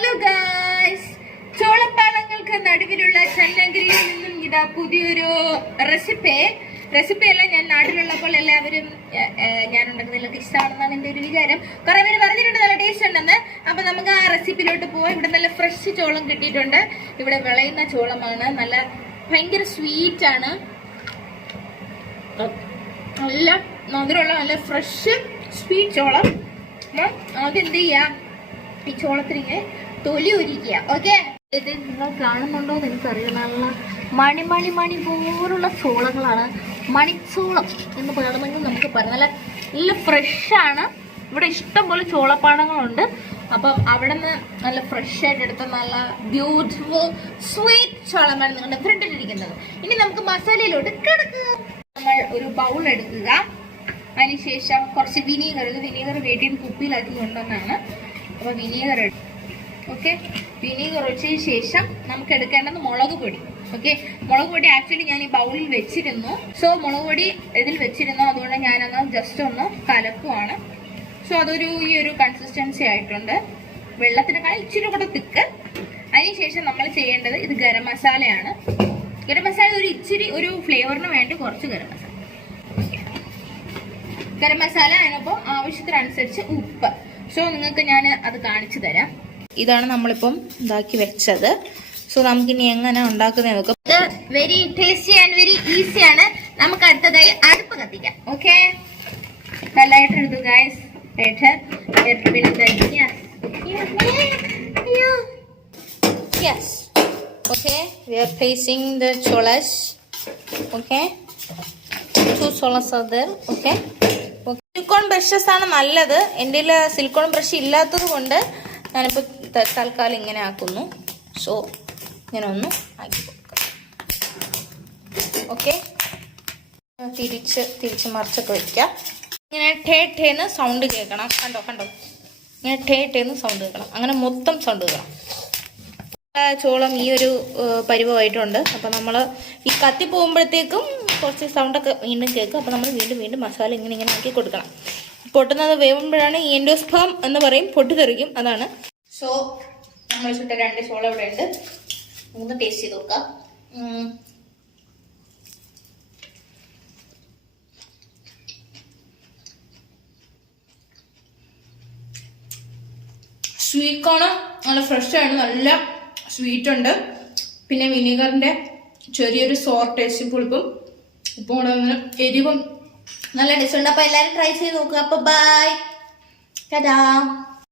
Hello guys ചോളപ്പാളങ്ങൾക്ക് നടുവിലുള്ള ചന്നഗിരിയിൽ നിന്നും ഇതാ പുതിയൊരു റെസിപ്പി റെസിപ്പി എല്ലാം ഞാൻ നാട്ടിലുള്ളപ്പോൾ എല്ലാവരും ഞാൻ ഉണ്ടാക്കുന്ന ഉണ്ടാക്കുന്നതിലൊക്കെ ഇഷ്ടമാണെന്നാണ് എന്റെ ഒരു വിചാരം. കുറെ പേര് പറഞ്ഞിട്ടുണ്ട് നല്ല ടേസ്റ്റ് ഉണ്ടെന്ന്. അപ്പൊ നമുക്ക് ആ റെസിപ്പിയിലോട്ട് പോവാം. ഇവിടെ നല്ല ഫ്രഷ് ചോളം കിട്ടിയിട്ടുണ്ട്. ഇവിടെ വിളയുന്ന ചോളമാണ്. നല്ല ഭയങ്കര സ്വീറ്റ് ആണ്. നല്ല മധുരമുള്ള നല്ല ഫ്രഷ് സ്വീറ്റ് ചോളം. ആദ്യം എന്ത് ചെയ്യാം? ഈ ചോളത്തിന് തൊലി ഒരുക്കുക ഓക്കെ? ഇത് നിങ്ങൾ കാണുന്നുണ്ടോ എന്ന് എനിക്കറിയാം നല്ല മണി മണി മണി പോലുള്ള ചോളങ്ങളാണ്. മണിച്ചോളം എന്ന് പറയണമെങ്കിൽ നമുക്ക് പറയാം. നല്ല നല്ല ഫ്രഷാണ്. ഇവിടെ ഇഷ്ടം പോലെ ചോളപ്പാടങ്ങളുണ്ട്. അപ്പം അവിടെ നിന്ന് നല്ല ഫ്രഷ് ആയിട്ട് എടുത്ത നല്ല ബ്യൂട്ടിഫുൾ സ്വീറ്റ് ചോളമാണ് നിങ്ങളുടെ ഫ്രണ്ടിലിരിക്കുന്നത് ഇനി നമുക്ക് മസാലയിലോട്ട് കിടക്കുക നമ്മൾ ഒരു ബൗൾ എടുക്കുക. അതിനുശേഷം കുറച്ച് വിനീഗർ ഇത് വിനീഗർ വീട്ടിൽ കുപ്പിയിലാക്കി കൊണ്ടുവന്നാണ്. അപ്പോൾ വിനീഗർ എടുക്കും ഓക്കെ വിനീഗർ കുറച്ചതിന് ശേഷം നമുക്ക് എടുക്കേണ്ടത് മുളക് പൊടി. ഓക്കെ മുളക് പൊടി ആക്ച്വലി ഞാൻ ഈ ബൗളിൽ വെച്ചിരുന്നു. സോ മുളക് പൊടി ഇതിൽ വെച്ചിരുന്നു. അതുകൊണ്ട് ഞാനത് ജസ്റ്റ് ഒന്ന് കലക്കുവാണ്. സോ അതൊരു ഈ ഒരു കൺസിസ്റ്റൻസി ആയിട്ടുണ്ട്. വെള്ളത്തിനേക്കാൾ ഇച്ചിരി കൂടെ തിക്ക് അതിനുശേഷം നമ്മൾ ചെയ്യേണ്ടത് ഇത് ഗരം മസാലയാണ്. ഗരം മസാല ഒരു ഇച്ചിരി ഒരു ഫ്ലേവറിന് വേണ്ടി കുറച്ച് ഗരം മസാല. ഗരം മസാല അതിനൊപ്പം ആവശ്യത്തിനനുസരിച്ച് ഉപ്പ്. സോ നിങ്ങൾക്ക് ഞാൻ അത് കാണിച്ചു തരാം. ഇതാണ് നമ്മളിപ്പം ഇതാക്കി വെച്ചത്. സോ നമുക്കിനി എങ്ങനെ ഉണ്ടാക്കുന്നത് നോക്കാം. Very tasty and very easy ആണ്. നമുക്ക് അടുത്തതായി അടുപ്പ് കത്തിക്കാം. ഓക്കെ നല്ലതായിട്ട് സിലിക്കോൺ ബ്രഷസ് ആണ് നല്ലത്. എന്റെ സിലിക്കോൺ ബ്രഷ് ഇല്ലാത്തത് കൊണ്ട് ഞാനിപ്പോൾ തൽക്കാലം ഇങ്ങനെ ആക്കുന്നു. സോ ഇങ്ങനെ ഒന്ന് ആക്കി കൊടുക്കാം. ഓക്കെ തിരിച്ച് തിരിച്ച് മറിച്ചൊക്കെ വയ്ക്കാം ഇങ്ങനെ ടേ ടേന്ന് സൗണ്ട് കേൾക്കണം. കണ്ടോ കണ്ടോ? ഇങ്ങനെ ടേ ടേന്ന് സൗണ്ട് കേൾക്കണം. അങ്ങനെ മൊത്തം സൗണ്ട് കേൾക്കണം. ചോളം ഈ ഒരു പരിവമായിട്ടുണ്ട്. അപ്പോൾ അപ്പം നമ്മൾ ഈ കത്തി പോകുമ്പോഴത്തേക്കും കുറച്ച് സൗണ്ടൊക്കെ വീണ്ടും കേൾക്കും. അപ്പം നമ്മൾ വീണ്ടും വീണ്ടും മസാല ഇങ്ങനെ ഇങ്ങനെ ആക്കി കൊടുക്കണം. പൊട്ടുന്നത് വേവുമ്പോഴാണ് എൻഡോസ്ഫാം എന്ന് പറയും. പൊട്ടിത്തെറിക്കും അതാണ്. സോ നമ്മൾ ചുട്ട രണ്ട് ഷോൾ ഇവിടെ ഉണ്ട്. മൂന്ന് ടേസ്റ്റ് ചെയ്ത് നോക്കാം. സ്വീറ്റ് കോണ് നല്ല ഫ്രഷ് ആണ്. നല്ല സ്വീറ്റ് ഉണ്ട്. പിന്നെ വിനീഗറിന്റെ ചെറിയൊരു സോർ ടേസ്റ്റ് പുളിപ്പും. ഉപ്പും കൂടെ എരിവും നല്ല ടേസ്റ്റ് അപ്പോൾ എല്ലാവരും ട്രൈ ചെയ്ത് നോക്കുക അപ്പോൾ ബൈ ടാ